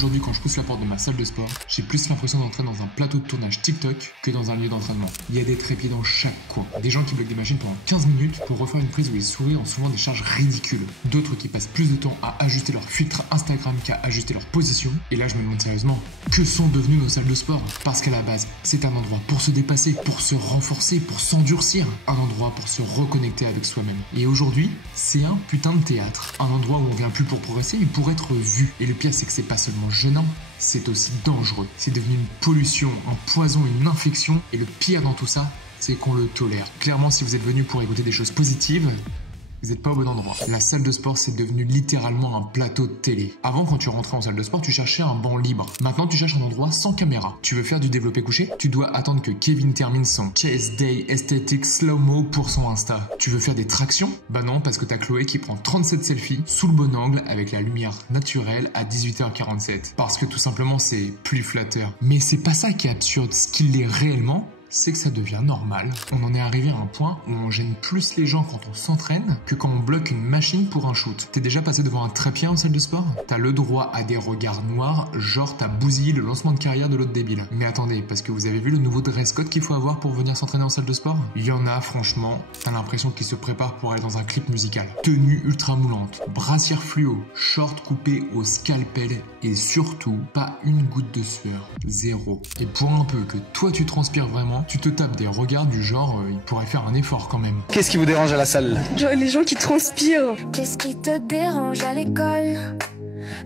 Aujourd'hui, quand je pousse la porte de ma salle de sport, j'ai plus l'impression d'entrer dans un plateau de tournage TikTok que dans un lieu d'entraînement. Il y a des trépieds dans chaque coin. Des gens qui bloquent des machines pendant 15 minutes pour refaire une prise où ils sourient en soulevant des charges ridicules. D'autres qui passent plus de temps à ajuster leur filtre Instagram qu'à ajuster leur position. Et là, je me demande sérieusement, que sont devenues nos salles de sport? Parce qu'à la base, c'est un endroit pour se dépasser, pour se renforcer, pour s'endurcir. Un endroit pour se reconnecter avec soi-même. Et aujourd'hui, c'est un putain de théâtre. Un endroit où on vient plus pour progresser, mais pour être vu. Et le pire, c'est que c'est pas seulement gênant, c'est aussi dangereux. C'est devenu une pollution, un poison, une infection. Et le pire dans tout ça, c'est qu'on le tolère. Clairement, si vous êtes venu pour écouter des choses positives, vous n'êtes pas au bon endroit. La salle de sport, c'est devenu littéralement un plateau de télé. Avant, quand tu rentrais en salle de sport, tu cherchais un banc libre. Maintenant, tu cherches un endroit sans caméra. Tu veux faire du développé couché? Tu dois attendre que Kevin termine son Chest Day Aesthetic Slow-Mo pour son Insta. Tu veux faire des tractions? Bah non, parce que t'as Chloé qui prend 37 selfies sous le bon angle avec la lumière naturelle à 18h47. Parce que tout simplement, c'est plus flatteur. Mais c'est pas ça qui est absurde. Ce qu'il est réellement, c'est que ça devient normal. On en est arrivé à un point où on gêne plus les gens quand on s'entraîne que quand on bloque une machine pour un shoot. T'es déjà passé devant un trépied en salle de sport? T'as le droit à des regards noirs, genre t'as bousillé le lancement de carrière de l'autre débile. Mais attendez, parce que vous avez vu le nouveau dress code qu'il faut avoir pour venir s'entraîner en salle de sport? Il y en a, franchement, t'as l'impression qu'ils se préparent pour aller dans un clip musical. Tenue ultra moulante, brassière fluo, short coupé au scalpel et surtout, pas une goutte de sueur. Zéro. Et pour un peu que toi tu transpires vraiment, tu te tapes des regards du genre il pourrait faire un effort quand même. Qu'est-ce qui vous dérange à la salle? Les gens qui transpirent. Qu'est-ce qui te dérange à l'école?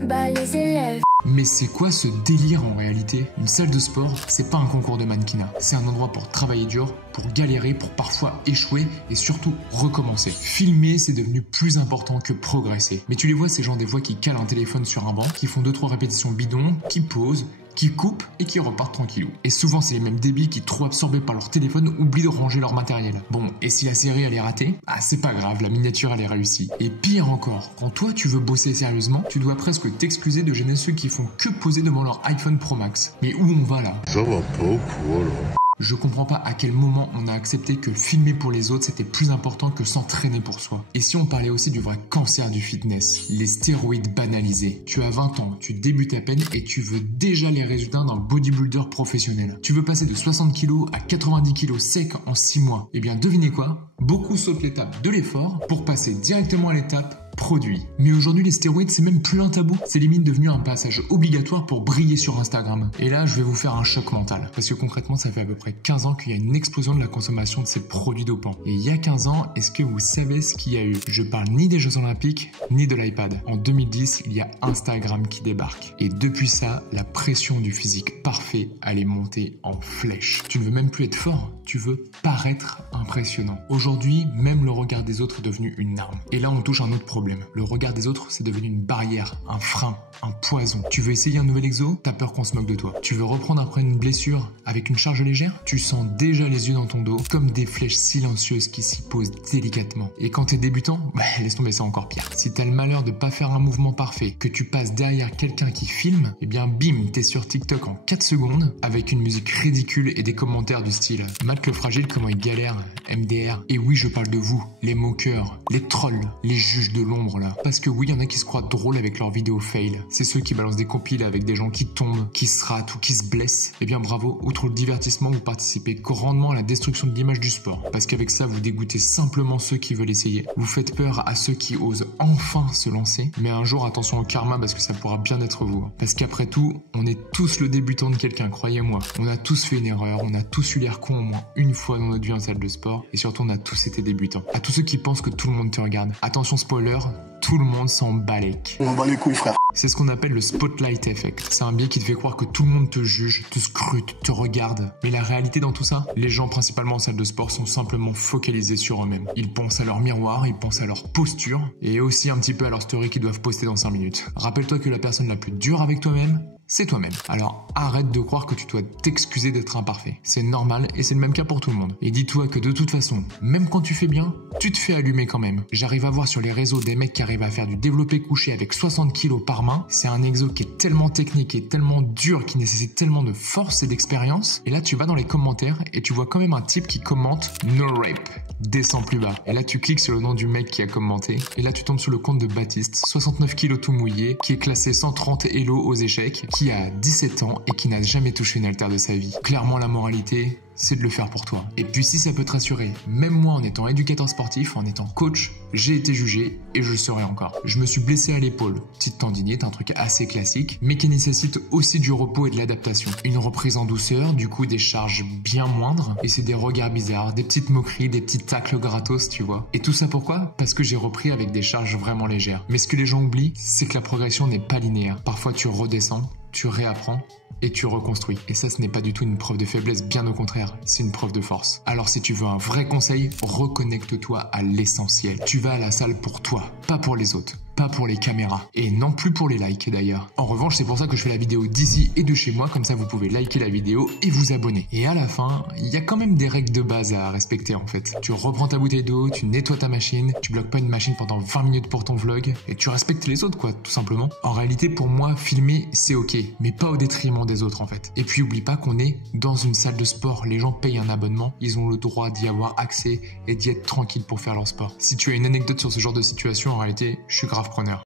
Bah les élèves. Mais c'est quoi ce délire en réalité? Une salle de sport, c'est pas un concours de mannequinat. C'est un endroit pour travailler dur, pour galérer, pour parfois échouer et surtout recommencer. Filmer, c'est devenu plus important que progresser. Mais tu les vois, ces gens des fois qui calent un téléphone sur un banc, qui font 2-3 répétitions bidons, qui posent, qui coupent et qui repartent tranquillou. Et souvent, c'est les mêmes débiles qui, trop absorbés par leur téléphone, oublient de ranger leur matériel. Bon, et si la série elle est ratée, ah c'est pas grave, la miniature elle est réussie. Et pire encore, quand toi tu veux bosser sérieusement, tu dois presque t'excuser de gêner ceux qui font que poser devant leur iPhone Pro Max. Mais où on va là? Ça va pas ou quoi là? Je comprends pas à quel moment on a accepté que filmer pour les autres c'était plus important que s'entraîner pour soi. Et si on parlait aussi du vrai cancer du fitness, les stéroïdes banalisés. Tu as 20 ans, tu débutes à peine et tu veux déjà les résultats d'un bodybuilder professionnel. Tu veux passer de 60 kg à 90 kg sec en 6 mois. Eh bien devinez quoi? Beaucoup sautent l'étape de l'effort pour passer directement à l'étape produit. Mais aujourd'hui, les stéroïdes, c'est même plus un tabou. C'est limite devenu un passage obligatoire pour briller sur Instagram. Et là, je vais vous faire un choc mental. Parce que concrètement, ça fait à peu près 15 ans qu'il y a une explosion de la consommation de ces produits dopants. Et il y a 15 ans, est-ce que vous savez ce qu'il y a eu? Je parle ni des Jeux Olympiques, ni de l'iPad. En 2010, il y a Instagram qui débarque. Et depuis ça, la pression du physique parfait allait monter en flèche. Tu ne veux même plus être fort, tu veux paraître impressionnant. Aujourd'hui, même le regard des autres est devenu une arme. Et là, on touche un autre problème. Le regard des autres, c'est devenu une barrière, un frein, un poison. Tu veux essayer un nouvel exo? T'as peur qu'on se moque de toi. Tu veux reprendre après une blessure avec une charge légère? Tu sens déjà les yeux dans ton dos comme des flèches silencieuses qui s'y posent délicatement. Et quand t'es débutant, laisse tomber, ça encore pire. Si t'as le malheur de pas faire un mouvement parfait, que tu passes derrière quelqu'un qui filme, eh bien bim, t'es sur TikTok en 4 secondes avec une musique ridicule et des commentaires du style Matt le fragile, comment il galère, MDR. Et oui, je parle de vous, les moqueurs, les trolls, les juges de l'ombre là. Parce que oui, il y en a qui se croient drôles avec leurs vidéos fail. C'est ceux qui balancent des compiles avec des gens qui tombent, qui se ratent ou qui se blessent. Eh bien bravo, outre le divertissement, vous participez grandement à la destruction de l'image du sport. Parce qu'avec ça, vous dégoûtez simplement ceux qui veulent essayer. Vous faites peur à ceux qui osent enfin se lancer. Mais un jour, attention au karma parce que ça pourra bien être vous. Parce qu'après tout, on est tous le débutant de quelqu'un, croyez-moi. On a tous fait une erreur, on a tous eu l'air con au moins une fois dans notre vie en salle de sport. Et surtout, on a tous été débutants. À tous ceux qui pensent que tout le monde te regarde. Attention spoiler, tout le monde s'en balèque. On bat les couilles, frère. C'est ce qu'on appelle le spotlight effect. C'est un biais qui te fait croire que tout le monde te juge, te scrute, te regarde. Mais la réalité dans tout ça, les gens principalement en salle de sport sont simplement focalisés sur eux-mêmes. Ils pensent à leur miroir, ils pensent à leur posture et aussi un petit peu à leur story qu'ils doivent poster dans 5 minutes. Rappelle-toi que la personne la plus dure avec toi-même, c'est toi-même. Alors arrête de croire que tu dois t'excuser d'être imparfait. C'est normal et c'est le même cas pour tout le monde. Et dis-toi que de toute façon, même quand tu fais bien, tu te fais allumer quand même. J'arrive à voir sur les réseaux des mecs qui arrivent à faire du développé couché avec 60 kilos par main. C'est un exo qui est tellement technique et tellement dur, qui nécessite tellement de force et d'expérience. Et là, tu vas dans les commentaires et tu vois quand même un type qui commente « No rape ». Descends plus bas. Et là, tu cliques sur le nom du mec qui a commenté. Et là, tu tombes sur le compte de Baptiste, 69 kilos tout mouillé, qui est classé 130 Elo aux échecs, qui a 17 ans et qui n'a jamais touché une haltère de sa vie. Clairement, la moralité, c'est de le faire pour toi. Et puis si ça peut te rassurer, même moi en étant éducateur sportif, en étant coach, j'ai été jugé et je le serai encore. Je me suis blessé à l'épaule, petite tendinite, un truc assez classique, mais qui nécessite aussi du repos et de l'adaptation. Une reprise en douceur, du coup des charges bien moindres, et c'est des regards bizarres, des petites moqueries, des petits tacles gratos, tu vois. Et tout ça pourquoi? Parce que j'ai repris avec des charges vraiment légères. Mais ce que les gens oublient, c'est que la progression n'est pas linéaire. Parfois tu redescends, tu réapprends, et tu reconstruis. Et ça, ce n'est pas du tout une preuve de faiblesse, bien au contraire, c'est une preuve de force. Alors si tu veux un vrai conseil, reconnecte-toi à l'essentiel. Tu vas à la salle pour toi, pas pour les autres. Pas pour les caméras, et non plus pour les likes d'ailleurs. En revanche, c'est pour ça que je fais la vidéo d'ici et de chez moi, comme ça vous pouvez liker la vidéo et vous abonner. Et à la fin, il y a quand même des règles de base à respecter en fait. Tu reprends ta bouteille d'eau, tu nettoies ta machine, tu bloques pas une machine pendant 20 minutes pour ton vlog, et tu respectes les autres quoi, tout simplement. En réalité, pour moi, filmer, c'est ok, mais pas au détriment des autres en fait. Et puis oublie pas qu'on est dans une salle de sport, les gens payent un abonnement, ils ont le droit d'y avoir accès et d'y être tranquille pour faire leur sport. Si tu as une anecdote sur ce genre de situation, en réalité, je suis grave preneur.